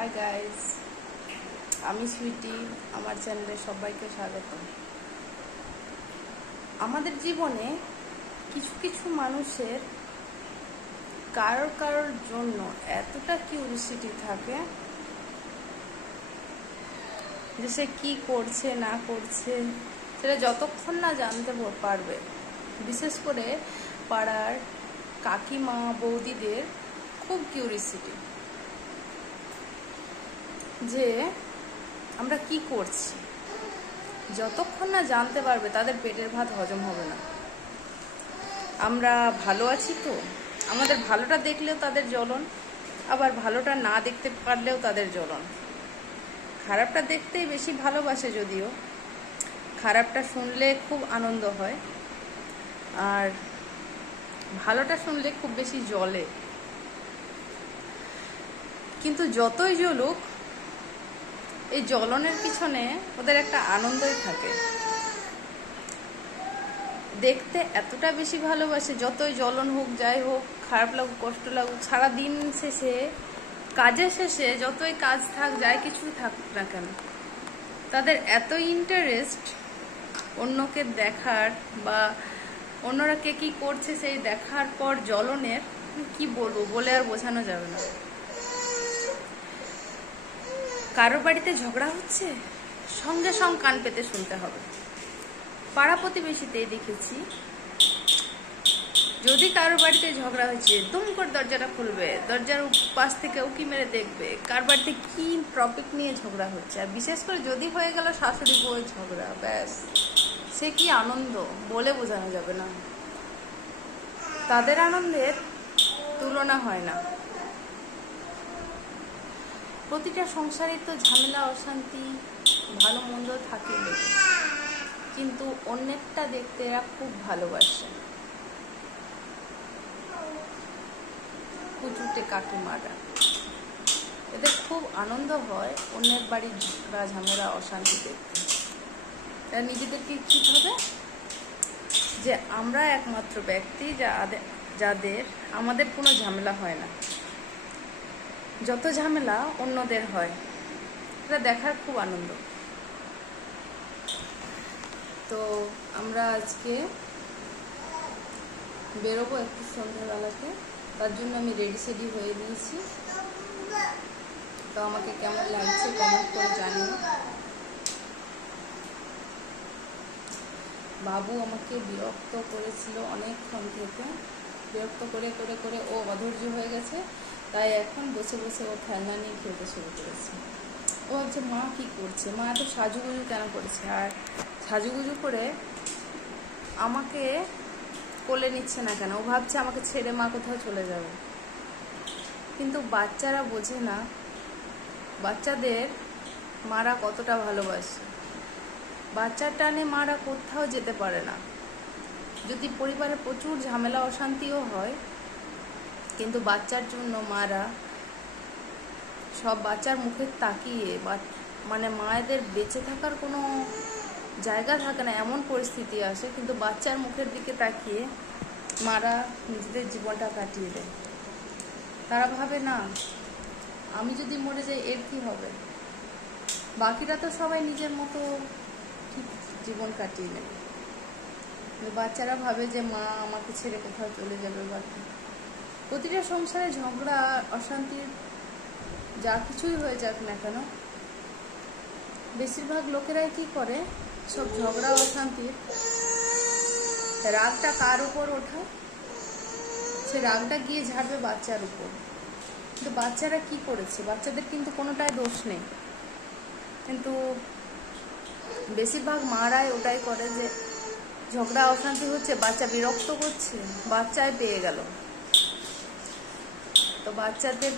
Hi guys, আমি সুইটি। আমার চ্যানেলে সবাইকে স্বাগত। আমাদের জীবনে কিছু কিছু মানুষের কারোর জন্য এতটা কিউরিসিটি থাকে যে সে কী করছে না করছে সেটা যতক্ষণ না জানতে পারবে, বিশেষ করে পাড়ার কাকিমা বৌদিদের খুব কিউরিসিটি যে আমরা কি করছি। যতক্ষণ না জানতে পারবে তাদের পেটের ভাত হজম হবে না। আমরা ভালো আছি তো, আমাদের ভালোটা দেখলেও তাদের জ্বলন, আবার ভালোটা না দেখতে পারলেও তাদের জ্বলন। খারাপটা দেখতেই বেশি ভালোবাসে, যদিও খারাপটা শুনলে খুব আনন্দ হয়, আর ভালোটা শুনলে খুব বেশি জ্বলে। কিন্তু যতই জ্বলুক, এই জ্বলনের পিছনে ওদের একটা আনন্দই থাকে। দেখতে এতটা বেশি ভালোবাসে, যতই জ্বলন হোক, যাই হোক, খারাপ লাগুক, কষ্ট লাগুক, সারাদিন শেষে, কাজের শেষে যতই কাজ থাক, যাই কিছু থাকুক না কেন, তাদের এতই ইন্টারেস্ট অন্যকে দেখার বা অন্যরা কে কী করছে সেই দেখার পর জ্বলনের, কি বলবো, বলে আর বোঝানো যাবে না। কারোর বাড়িতে ঝগড়া হচ্ছে, সঙ্গে সঙ্গে কান পেতে শুনতে হবে। পাড়া প্রতিবেশীতেই দেখেছি, যদি কারোর বাড়িতে ঝগড়া হয়েছে, দুম করে দরজাটা খুলবে, দরজার পাশ থেকে উকি মেরে দেখবে কার বাড়িতে কি টপিক নিয়ে ঝগড়া হচ্ছে। আর বিশেষ করে যদি হয়ে গেল শাশুড়ি বউয়ের ঝগড়া, ব্যাস সে কি আনন্দ বলে বোঝানো যাবে না। তাদের আনন্দের তুলনা হয় না। প্রতিটা সংসারে তো ঝামেলা, অশান্তি, ভালো মন্দ থাকে, কিন্তু অন্যেরটা দেখতে এরা খুব ভালোবাসে। কুচুটে কাকিমারা, এদের খুব আনন্দ হয় অন্যের বাড়ির ঝগড়া, ঝামেলা, অশান্তি দেখতে। এরা নিজেদেরকে কি ভাবে যে আমরা একমাত্র ব্যক্তি যাদের আমাদের কোনো ঝামেলা হয় না, যত ঝামেলা অন্যদের হয়। এটা দেখার খুব আনন্দ। তো আমরা আজকে বেরোবো একটু সন্ধ্যাবেলাতে, তার জন্য আমি রেডি হয়ে নিয়েছি। তো আমাকে কেমন লাগছে কমেন্ট করে জানিও। বাবু আমাকে বিরক্ত করেছিল অনেকক্ষণ থেকে, বিরক্ত করে করে করে ও অধৈর্য হয়ে গেছে, তাই এখন বসে বসে ও খেলনা নিয়ে খেলতে শুরু করেছে। ও ভাবছে মা কি করছে, মা এত সাজুগুজু কেন করেছে, আর সাজুগুজু করে আমাকে কোলে নিচ্ছে না কেন। ও ভাবছে আমাকে ছেড়ে মা কোথাও চলে যাবে। কিন্তু বাচ্চারা বোঝে না বাচ্চাদের মারা কতটা ভালোবাসে। বাচ্চার টানে মারা কোথাও যেতে পারে না। যদি পরিবারে প্রচুর ঝামেলা অশান্তিও হয়, কিন্তু বাচ্চার জন্য মারা সব বাচ্চার মুখে তাকিয়ে, মানে মায়েদের বেঁচে থাকার কোনো জায়গা থাকে না, এমন পরিস্থিতি আসে, কিন্তু বাচ্চার মুখের দিকে তাকিয়ে মারা নিজেদের জীবনটা কাটিয়ে দেয়। তারা ভাবে না, আমি যদি মরে যাই এর কি হবে, বাকিরা তো সবাই নিজের মতো ঠিক জীবন কাটিয়ে নেবে। বাচ্চারা ভাবে যে মা আমাকে ছেড়ে কোথাও চলে যাবে। বাকি প্রতিটা সংসারে ঝগড়া, অশান্তির যা কিছুই হয়ে যাক না কেন, বেশিরভাগ লোকেরাই কি করে, সব ঝগড়া অশান্তির রাগটা কার উপর ওঠায়, সে রাগটা গিয়ে ঝাড়বে বাচ্চার উপর। কিন্তু বাচ্চারা কি করেছে, বাচ্চাদের কিন্তু কোনোটাই দোষ নেই, কিন্তু বেশিরভাগ মারাই ওটাই করে যে ঝগড়া অশান্তি হচ্ছে, বাচ্চা বিরক্ত করছে, বাচ্চাই পেয়ে গেল। তো বাচ্চাদের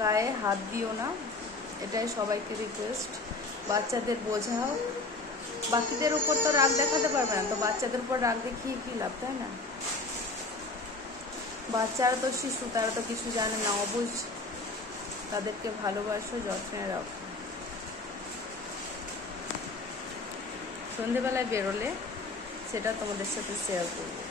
গায়ে হাত দিও না, এটাই সবাইকে রিকোয়েস্ট। বাচ্চাদের বোঝাও, বাকিদের উপর তো রাগ দেখাতে পারবে না, তো বাচ্চাদের উপর রাগ দেখিয়ে কি লাভ, তাই না? বাচ্চারা তো শিশু, তারা তো কিছু জানে না, অবুঝ। তাদেরকে ভালোবাসো, যত্নে রাখো। সন্ধেবেলায় বেরোলে সেটা তোমাদের সাথে শেয়ার করবো।